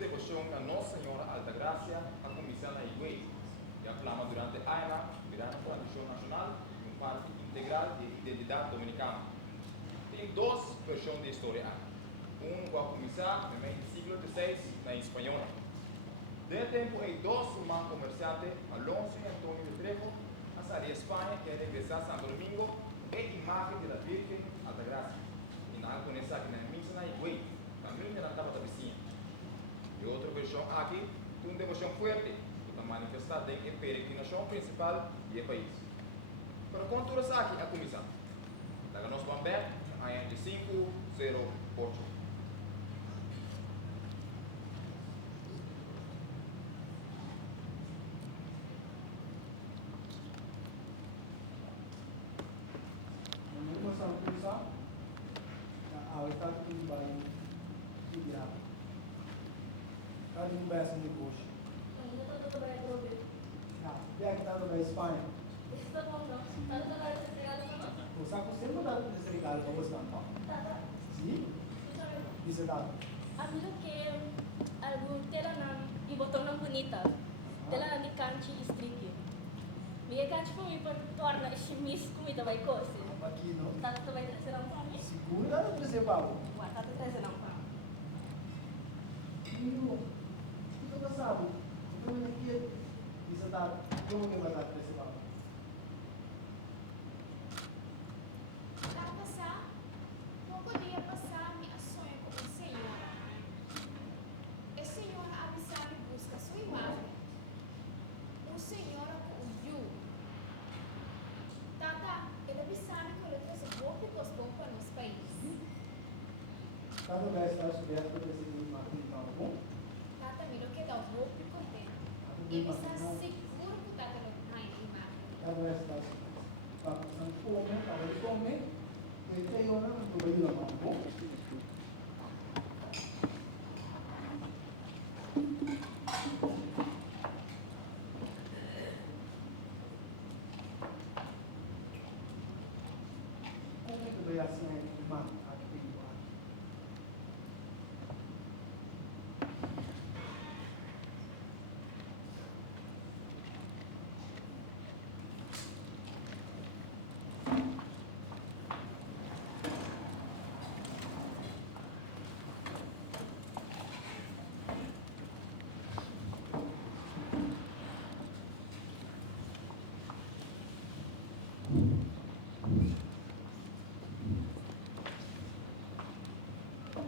devoção a Nossa Senhora Altagracia, a comissão na igreja. E a flama durante a AINA, virando a tradição nacional, um parte integral de identidade dominicana. Tem duas versões de história. Um vai começar no meio do século XVI, na espanhola. De tempo, há dois irmãos comerciantes, Alonso e Antônio de Trejo, a sair de Espanha, que querem regressar a Santo Domingo, e imagem da Virgem Altagracia. E nada conhece aqui na missa na igreja, também na capa da vizinha. E outra versão aqui, tem uma devoção forte, que está manifestada em peregrinação principal do país. Para conturas aqui, a comissão. Daí nós vamos ver, a de 508. São comissão, a oitava que vai virar. Cada um vai assim depois. Ainda estou trabalhando no Brasil. Não, vem aqui na Espanha. Isso está bom, não? Está trabalhando nesse regalo também? Você sempre está nesse regalo para você, não? Tá. Sim? Isso é dado. A mim que algum tela na e botão na bonita. Tela de canti e strique. Minha canti foi para tornar esse miss comida vai cozer. Aqui não. Tá tu vai trazer um pão? Segura ou trazer pau? Ué, tá tu trazendo um pão. Menino, tu não sabe. Então aqui, isso é dado. Como que vai dar trazer pau? Para passar, não podia passar minha sonho com o Senhor. O Senhor avisava e busca sua imagem. O Senhor ouviu. Tata, ele avisava que ele trouxe boa que gostou para nosso país. Cada vez que nós tivermos para decidir uma coisa, tá bom? Tata, mira que dá o roubo e contente. E está seguro que o Tata não vai imagem. Cada vez que nós está passando fome, está com fome, ele tem hora, não vai ir lá, tá bom?